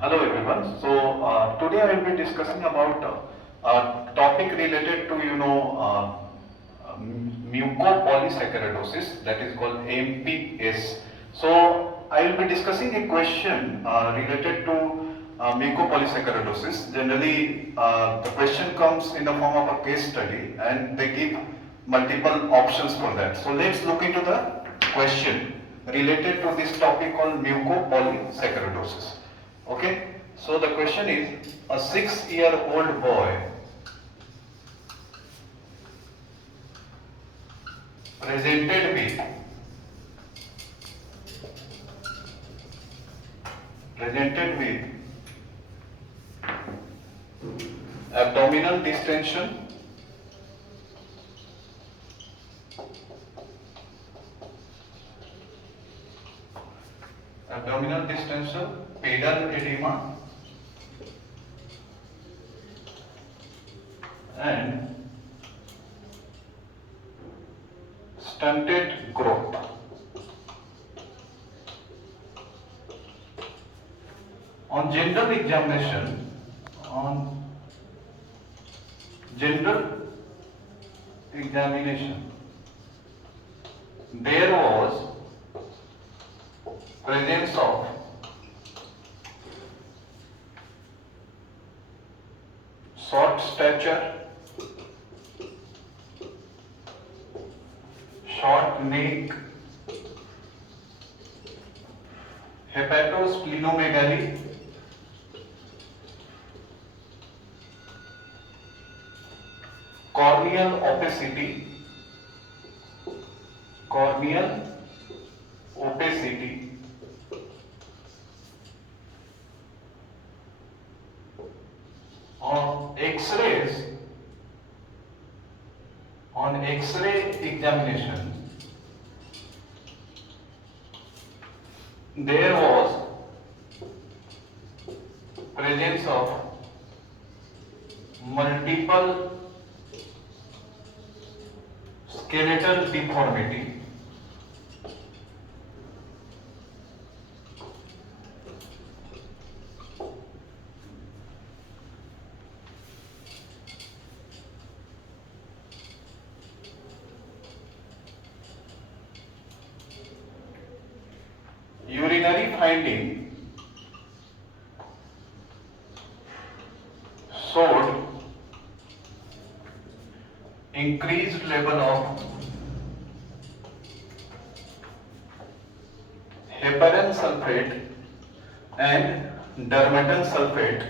Hello everyone. Today I will be discussing about a topic related to mucopolysaccharidosis, that is called MPS. So I will be discussing a question related to mucopolysaccharidosis. Generally, the question comes in the form of a case study, and they give multiple options for that. So let's look into the question related to this topic called mucopolysaccharidosis. Okay, so the question is, a 6-year-old boy presented with abdominal distension, pedal edema, and stunted growth. On general examination, there was presence of short stature, short neck, hepatosplenomegaly, corneal opacity, on X-ray examination, there was presence of multiple skeletal deformity, urinary finding showed increased level of heparan sulfate and dermatan sulfate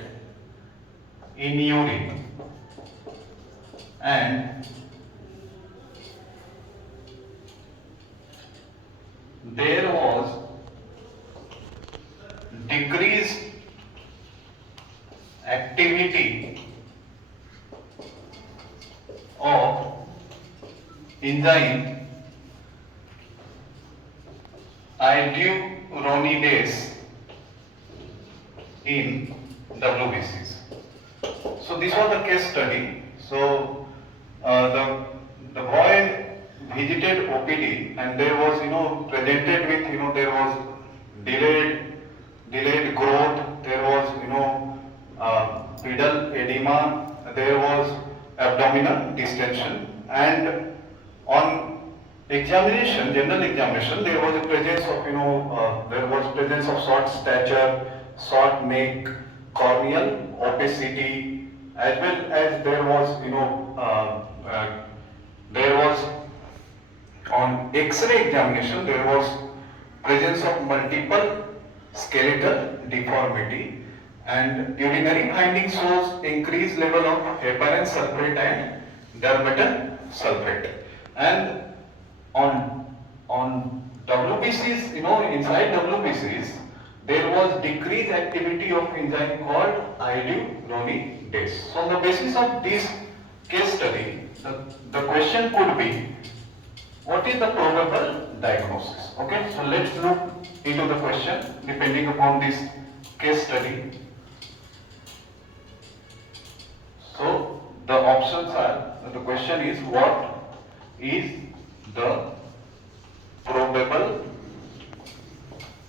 in urine, and there was decreased activity of enzyme iduronidase in WBCs. So this was the case study. So the boy visited OPD, and there was presented with there was delayed growth, there was pedal edema, there was abdominal distension, and on examination, general examination, there was a presence of short stature, short neck, corneal opacity, as well as there was on X-ray examination, there was presence of multiple skeletal deformity, and urinary finding shows increased level of heparan sulfate and dermatan sulfate. And on WBCs, inside WBCs, there was decreased activity of enzyme called iduronidase. So on the basis of this case study, the question could be, what is the probable diagnosis? Okay, so let's look into the question depending upon this case study. So the options are, the question is, what is the probable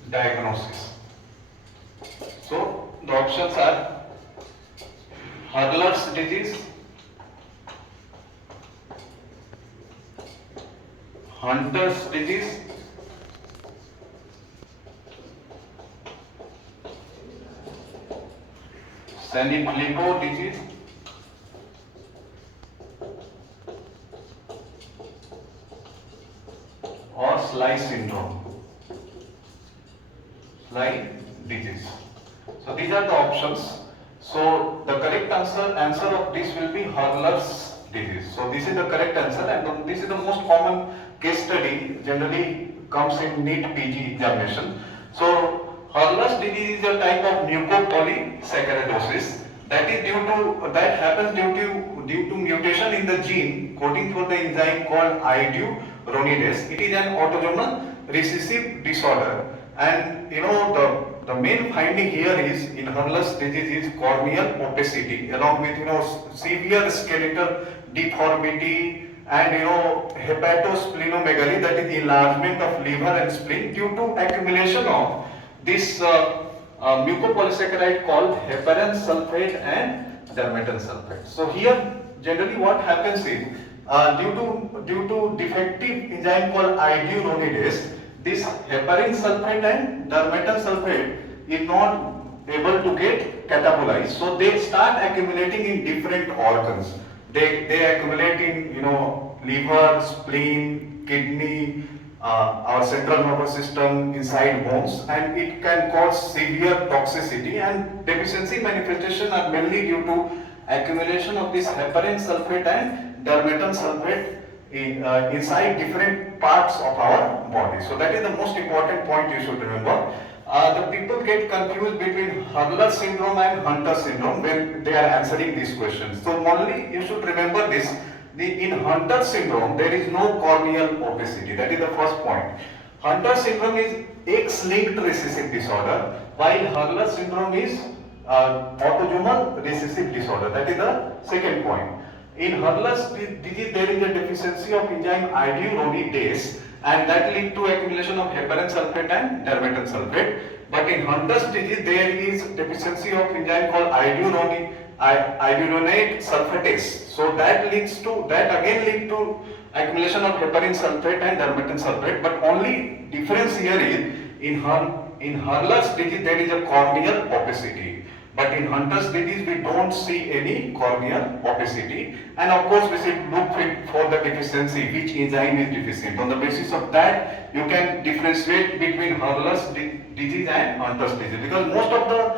diagnosis? So The options are Hurler's disease, Hunter's disease, Sanfilippo disease, or Sly syndrome, Sly disease. So these are the options. So the correct answer of this will be Hurler's disease. So this is the correct answer, and this is the most common case study, generally comes in Neet PG examination. So Hurler's disease is a type of mucopolysaccharidosis that happens due to mutation in the gene coding for the enzyme called iduronidase. It is an autosomal recessive disorder, and the main finding here is in Hurler's disease is corneal opacity along with severe skeletal deformity and hepatosplenomegaly, that is enlargement of liver and spleen due to accumulation of this mucopolysaccharide called heparan sulfate and dermatan sulfate. So here generally what happens is due to defective enzyme called iduronidase, this heparan sulfate and dermatan sulfate is not able to get catabolized, so they start accumulating in different organs. They accumulate in liver, spleen, kidney, our central nervous system, inside bones, and it can cause severe toxicity, and deficiency manifestation are mainly due to accumulation of this heparan sulfate and dermatan sulfate inside different parts of our body. So that is the most important point you should remember. The people get confused between Hurler syndrome and Hunter syndrome when they are answering these questions. So only you should remember this. In Hunter syndrome, there is no corneal opacity. That is the first point. Hunter syndrome is X-linked recessive disorder, while Hurler syndrome is autosomal recessive disorder. That is the second point. In Hurler's disease, there is a deficiency of enzyme iduronidase, and that leads to accumulation of heparan sulfate and dermatan sulfate. But in Hunter's disease, there is deficiency of enzyme called iduronate sulfatase. So that again leads to accumulation of heparan sulfate and dermatan sulfate. But only difference here is in Hurler's disease there is a corneal opacity. But in Hunter's disease, we don't see any corneal opacity, and of course we should look for the deficiency, which enzyme is deficient. On the basis of that, you can differentiate between Hurler's disease and Hunter's disease, because most of the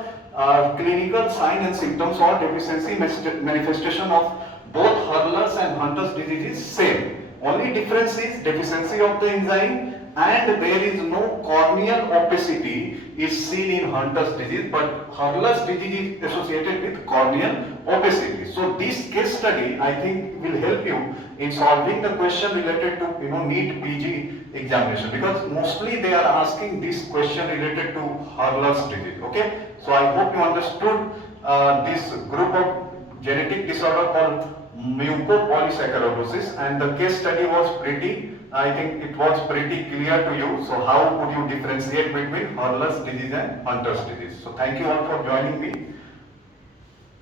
clinical signs and symptoms or deficiency manifestation of both Hurler's and Hunter's disease is same. Only difference is deficiency of the enzyme, and there is no corneal opacity is seen in Hunter's disease, but Hurler's disease is associated with corneal opacity. So this case study, I think, will help you in solving the question related to Neet PG examination, because mostly they are asking this question related to Hurler's disease. Okay, so I hope you understood this group of genetic disorder called mucopolysaccharidosis, and the case study was I think it was pretty clear to you. So how would you differentiate between Hurler's disease and Hunter's disease? So thank you all for joining me.